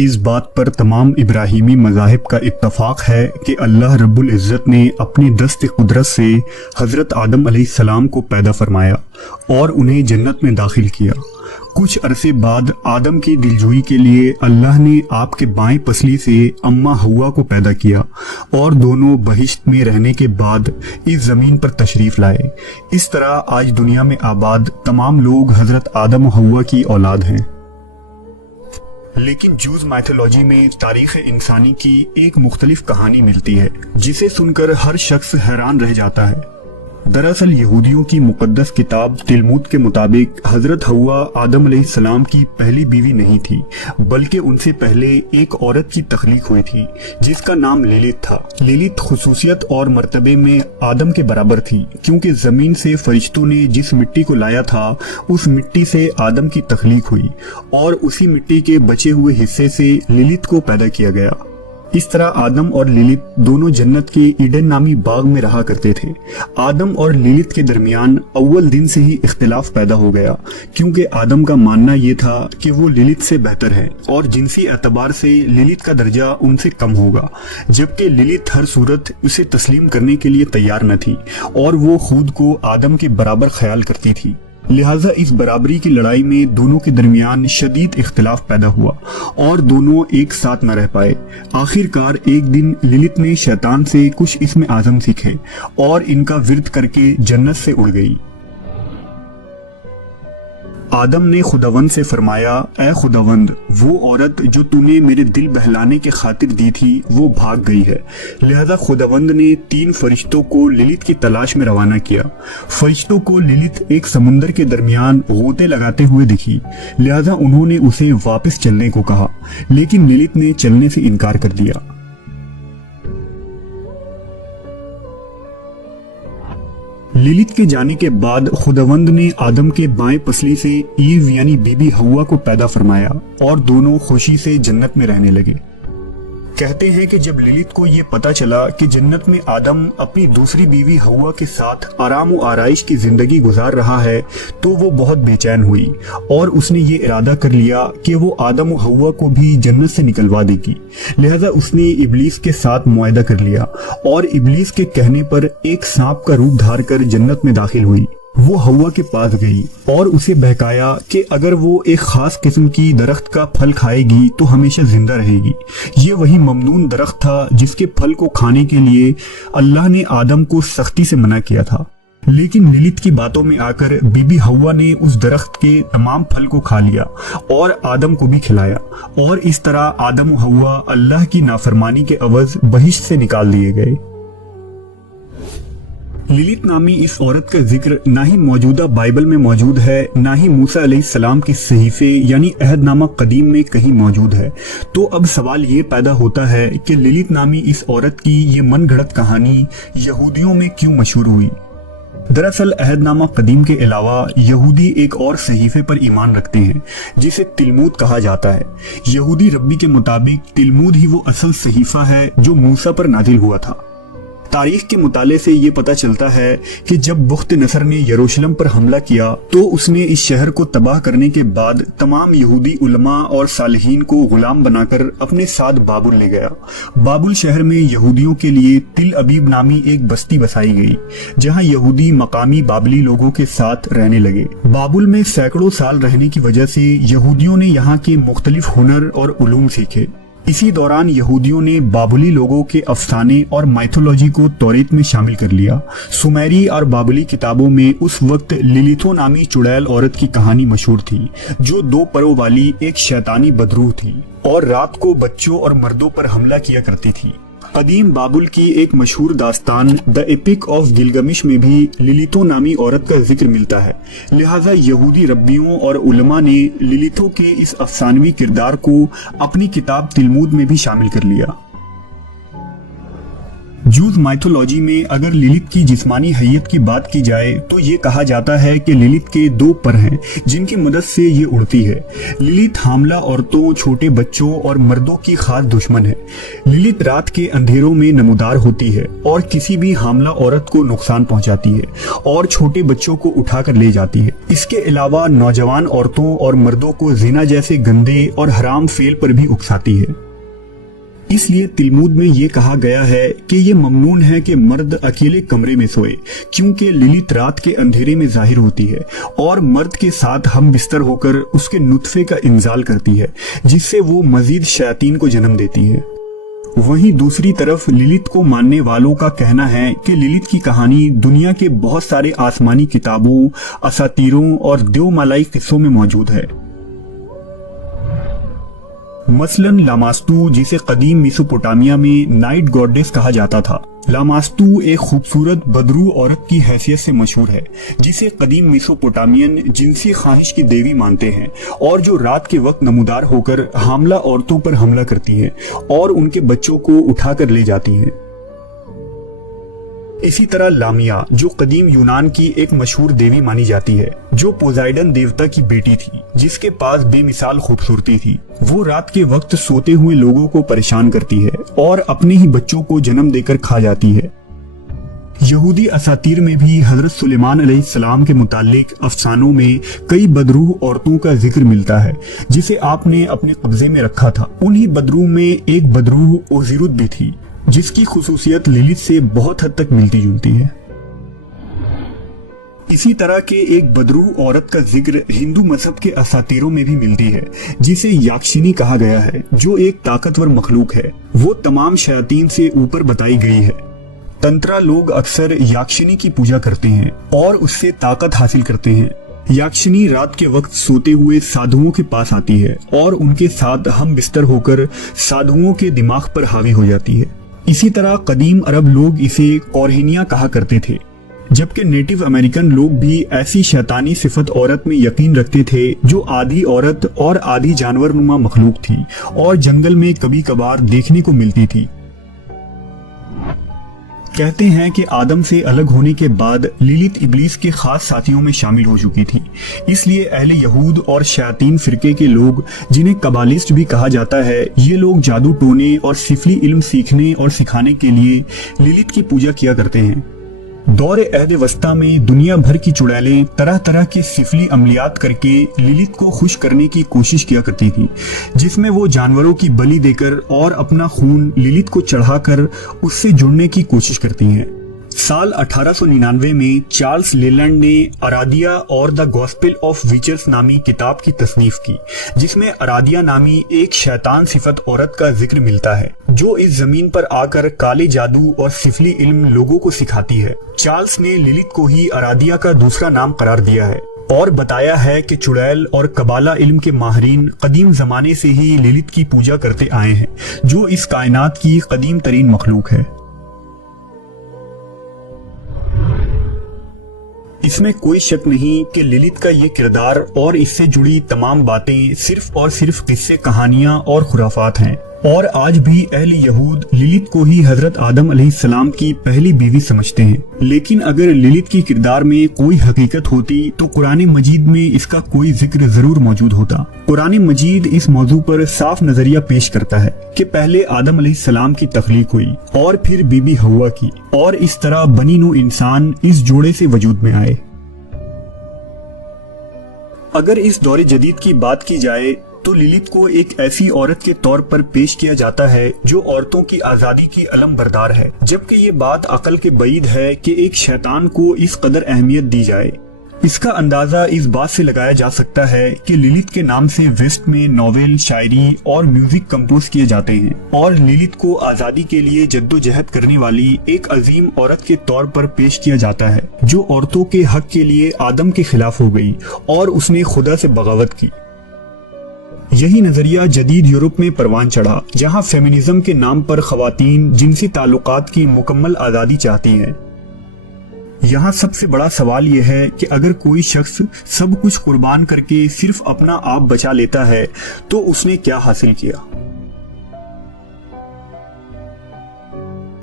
اس بات پر تمام ابراہیمی مذاہب کا اتفاق ہے کہ اللہ رب العزت نے اپنی دست قدرت سے حضرت آدم علیہ السلام کو پیدا فرمایا اور انہیں جنت میں داخل کیا۔ کچھ عرصے بعد آدم کی دلجوئی کے لیے اللہ نے آپ کے بائیں پسلی سے اماں حوا کو پیدا کیا اور دونوں بہشت میں رہنے کے بعد اس زمین پر تشریف لائے۔ اس طرح آج دنیا میں آباد تمام لوگ حضرت آدم و حوا کی اولاد ہیں۔ لیکن جوز مائتھولوجی میں تاریخ انسانی کی ایک مختلف کہانی ملتی ہے جسے سن کر ہر شخص حیران رہ جاتا ہے۔ دراصل یہودیوں کی مقدس کتاب تلمود کے مطابق حضرت حوا آدم علیہ السلام کی پہلی بیوی نہیں تھی، بلکہ ان سے پہلے ایک عورت کی تخلیق ہوئی تھی جس کا نام لیلت تھا۔ لیلت خصوصیت اور مرتبے میں آدم کے برابر تھی، کیونکہ زمین سے فرشتوں نے جس مٹی کو لایا تھا اس مٹی سے آدم کی تخلیق ہوئی اور اسی مٹی کے بچے ہوئے حصے سے لیلت کو پیدا کیا گیا۔ اس طرح آدم اور لیلت دونوں جنت کے ایڈن نامی باغ میں رہا کرتے تھے۔ آدم اور لیلت کے درمیان اول دن سے ہی اختلاف پیدا ہو گیا، کیونکہ آدم کا ماننا یہ تھا کہ وہ لیلت سے بہتر ہے اور جنسی اعتبار سے لیلت کا درجہ ان سے کم ہوگا، جبکہ لیلت ہر صورت اسے تسلیم کرنے کے لیے تیار نہ تھی اور وہ خود کو آدم کے برابر خیال کرتی تھی۔ لہٰذا اس برابری کی لڑائی میں دونوں کے درمیان شدید اختلاف پیدا ہوا اور دونوں ایک ساتھ نہ رہ پائے۔ آخر کار ایک دن لیلت نے شیطان سے کچھ اسم اعظم سیکھے اور ان کا ورد کر کے جنت سے اڑ گئی۔ آدم نے خداوند سے فرمایا، اے خداوند، وہ عورت جو تو نے میرے دل بہلانے کے خاطر دی تھی وہ بھاگ گئی ہے۔ لہذا خداوند نے 3 فرشتوں کو لیلت کی تلاش میں روانہ کیا۔ فرشتوں کو لیلت ایک سمندر کے درمیان غوطے لگاتے ہوئے دکھی، لہذا انہوں نے اسے واپس چلنے کو کہا، لیکن لیلت نے چلنے سے انکار کر دیا۔ لیلت کے جانے کے بعد خداوند نے آدم کے بائیں پسلی سے ایو یعنی بی بی حوا کو پیدا فرمایا اور دونوں خوشی سے جنت میں رہنے لگے۔ کہتے ہیں کہ جب لیلت کو یہ پتا چلا کہ جنت میں آدم اپنی دوسری بیوی حوا کے ساتھ آرام و آرائش کی زندگی گزار رہا ہے تو وہ بہت بے چین ہوئی اور اس نے یہ ارادہ کر لیا کہ وہ آدم و حوا کو بھی جنت سے نکلوا دے گی۔ لہذا اس نے ابلیس کے ساتھ معاہدہ کر لیا اور ابلیس کے کہنے پر ایک سانپ کا روپ دھار کر جنت میں داخل ہوئی۔ وہ حوا کے پاس گئی اور اسے بہکایا کہ اگر وہ ایک خاص قسم کی درخت کا پھل کھائے گی تو ہمیشہ زندہ رہے گی۔ یہ وہی ممنون درخت تھا جس کے پھل کو کھانے کے لیے اللہ نے آدم کو سختی سے منع کیا تھا، لیکن لیلت کی باتوں میں آ کر بی بی حوا نے اس درخت کے تمام پھل کو کھا لیا اور آدم کو بھی کھلایا، اور اس طرح آدم و حوا اللہ کی نافرمانی کے عوض بہشت سے نکال دیے گئے۔ لیلت نامی اس عورت کا ذکر نہ ہی موجودہ بائبل میں موجود ہے، نہ ہی موسیٰ علیہ السلام کے صحیفے یعنی عہد نامہ قدیم میں کہیں موجود ہے۔ تو اب سوال یہ پیدا ہوتا ہے کہ لیلت نامی اس عورت کی یہ من گھڑت کہانی یہودیوں میں کیوں مشہور ہوئی؟ دراصل عہد نامہ قدیم کے علاوہ یہودی ایک اور صحیفے پر ایمان رکھتے ہیں جسے تلمود کہا جاتا ہے۔ یہودی ربی کے مطابق تلمود ہی وہ اصل صحیفہ ہے جو موسیٰ پر نازل ہوا تھا۔ تاریخ کے مطالعے سے یہ پتہ چلتا ہے کہ جب بخت نصر نے یروشلم پر حملہ کیا تو اس نے اس شہر کو تباہ کرنے کے بعد تمام یہودی علماء اور صالحین کو غلام بنا کر اپنے ساتھ بابل لے گیا۔ بابل شہر میں یہودیوں کے لیے تل ابیب نامی ایک بستی بسائی گئی جہاں یہودی مقامی بابلی لوگوں کے ساتھ رہنے لگے۔ بابل میں سینکڑوں سال رہنے کی وجہ سے یہودیوں نے یہاں کے مختلف ہنر اور علوم سیکھے۔ اسی دوران یہودیوں نے بابلی لوگوں کے افسانے اور مائتھولوجی کو توریت میں شامل کر لیا۔ سومیری اور بابلی کتابوں میں اس وقت لیلیتھو نامی چڑیل عورت کی کہانی مشہور تھی جو 2 پروں والی ایک شیطانی بدروح تھی اور رات کو بچوں اور مردوں پر حملہ کیا کرتی تھی۔ قدیم بابل کی ایک مشہور داستان دی ایپک آف گلگمش میں بھی لیلیتھو نامی عورت کا ذکر ملتا ہے، لہٰذا یہودی ربیوں اور علماء نے لیلیتھو کے اس افسانوی کردار کو اپنی کتاب تلمود میں بھی شامل کر لیا۔ जूस माइथोलॉजी में अगर लिलित की जिस्मानी हैयत की बात की जाए तो ये कहा जाता है कि लिलित के 2 पर हैं जिनकी मदद से ये उड़ती है। लिलित हामला औरतों, छोटे बच्चों और मर्दों की खास दुश्मन है। लिलित रात के अंधेरों में नमूदार होती है और किसी भी हामला औरत को नुकसान पहुंचाती है और छोटे बच्चों को उठाकर ले जाती है। इसके अलावा नौजवान औरतों और मर्दों को जिना जैसे गंदे और हराम फेल पर भी उकसाती है। इसलिए तिलमुद में ये कहा गया है कि ये ममनून है कि मर्द अकेले कमरे में सोए, क्योंकि लिलित रात के अंधेरे में जाहिर होती है और मर्द के साथ हम बिस्तर होकर उसके नुत्फे का इंजाल करती है, जिससे वो मजीद शयातीन को जन्म देती है। वहीं दूसरी तरफ लिलित को मानने वालों का कहना है कि लिलित की कहानी दुनिया के बहुत सारे आसमानी किताबों, असातीरों और देवमालाई किस्सों में मौजूद है। मसलन लामास्तू, जिसे कदीम मेसोपोटामिया में नाइट गॉडेस कहा जाता था। लामास्तू एक खूबसूरत बदरू औरत की हैसियत से मशहूर है, जिसे कदीम मेसोपोटामियन जिनसी ख्वाहिश की देवी मानते हैं और जो रात के वक्त नमूदार होकर हामला औरतों पर हमला करती है और उनके बच्चों को उठाकर ले जाती है। इसी तरह लामिया, जो कदीम यूनान की एक मशहूर देवी मानी जाती है, जो पोजाइडन देवता की बेटी थी, जिसके पास बेमिसाल खूबसूरती थी। वो रात के वक्त सोते हुए लोगों को परेशान करती है और अपने ही बच्चों को जन्म देकर खा जाती है। यहूदी असातीर में भी हजरत सुलेमान अलैहिस्सलाम के मुतालिक अफसानों में कई बदरूह औरतों का जिक्र मिलता है, जिसे आपने अपने कब्जे में रखा था। उन्हीं बदरूह में एक बदरूह ओजिरुत भी थी, जिसकी खुसूसियत लिलित से बहुत हद तक मिलती जुलती है। इसी तरह के एक बदरूह औरत का जिक्र हिंदू मजहब के असातीरों में भी मिलती है, जिसे याक्षिनी कहा गया है, जो एक ताकतवर मखलूक है। वो तमाम शयातीन से ऊपर बताई गई है। तंत्रा लोग अक्सर याक्षिनी की पूजा करते हैं और उससे ताकत हासिल करते हैं। याक्षिनी रात के वक्त सोते हुए साधुओं के पास आती है और उनके साथ हम बिस्तर होकर साधुओं के दिमाग पर हावी हो जाती है। इसी तरह कदीम अरब लोग इसे कौरहिनिया कहा करते थे, जबकि नेटिव अमेरिकन लोग भी ऐसी शैतानी सिफत औरत में यकीन रखते थे, जो आधी औरत और आधी जानवर नुमा मखलूक थी और जंगल में कभी कभार देखने को मिलती थी। कहते हैं कि आदम से अलग होने के बाद लिलित इब्लीस के खास साथियों में शामिल हो चुकी थी। इसलिए अहले यहूद और शयातीन फिरके के लोग, जिन्हें कबालिस्ट भी कहा जाता है, ये लोग जादू टोने और सिफली इल्म सीखने और सिखाने के लिए लिलित की पूजा किया करते हैं। दौरे अहद वस्ता में दुनिया भर की चुड़ैलें तरह तरह के सिफली अमलियात करके लिलित को खुश करने की कोशिश किया करती थी, जिसमें वो जानवरों की बलि देकर और अपना खून लिलित को चढ़ाकर उससे जुड़ने की कोशिश करती हैं। साल 1899 में चार्ल्स लेलैंड ने अरादिया और द गॉस्पेल ऑफ विचर्स नामी किताब की तसनीफ की, जिसमें अरादिया नामी एक शैतान सिफत औरत का जिक्र मिलता है, जो इस जमीन पर आकर काले जादू और सिफली इल्म लोगों को सिखाती है। चार्ल्स ने लिलित को ही अरादिया का दूसरा नाम करार दिया है और बताया है कि चुड़ैल और कबाला इल्म के माहिरीन कदीम जमाने से ही लिलित की पूजा करते आए हैं, जो इस कायनात की कदीम तरीन मखलूक है। इसमें कोई शक नहीं कि लिलित का ये किरदार और इससे जुड़ी तमाम बातें सिर्फ और सिर्फ किस्से, कहानियां और खुराफात हैं। और आज भी अहले यहूद लिलित को ही हजरत आदम अलैहिस्सलाम की पहली बीवी समझते हैं। लेकिन अगर लिलित की किरदार में कोई हकीकत होती तो कुरान मजीद में इसका कोई जिक्र जरूर मौजूद होता। कुरान मजीद इस मौजू पर साफ नजरिया पेश करता है कि पहले आदम अलैहिस्सलाम की तख्लीक हुई और फिर बीबी हव्वा की, और इस तरह बनी नू इंसान इस जोड़े से वजूद में आए। अगर इस दौरे जदीद की बात की जाए तो लिलित को एक ऐसी औरत के तौर पर पेश किया जाता है जो औरतों की आजादी की अलम बरदार है, जबकि ये बात अकल के बईद है कि एक शैतान को इस कदर अहमियत दी जाए। इसका अंदाजा इस बात से लगाया जा सकता है कि लिलित के नाम से वेस्ट में नॉवेल, शायरी और म्यूजिक कंपोज किए जाते हैं, और लिलित को आजादी के लिए जद्दोजहद करने वाली एक अजीम औरत के तौर पर पेश किया जाता है, जो औरतों के हक के लिए आदम के खिलाफ हो गई और उसने खुदा से बगावत की। यही नजरिया जदीद यूरोप में परवान चढ़ा, जहां फेमिनिज्म के नाम पर खवातीन जिनसी ताल्लुकात की मुकम्मल आजादी चाहती हैं। यहाँ सबसे बड़ा सवाल यह है कि अगर कोई शख्स सब कुछ कुर्बान करके सिर्फ अपना आप बचा लेता है तो उसने क्या हासिल किया।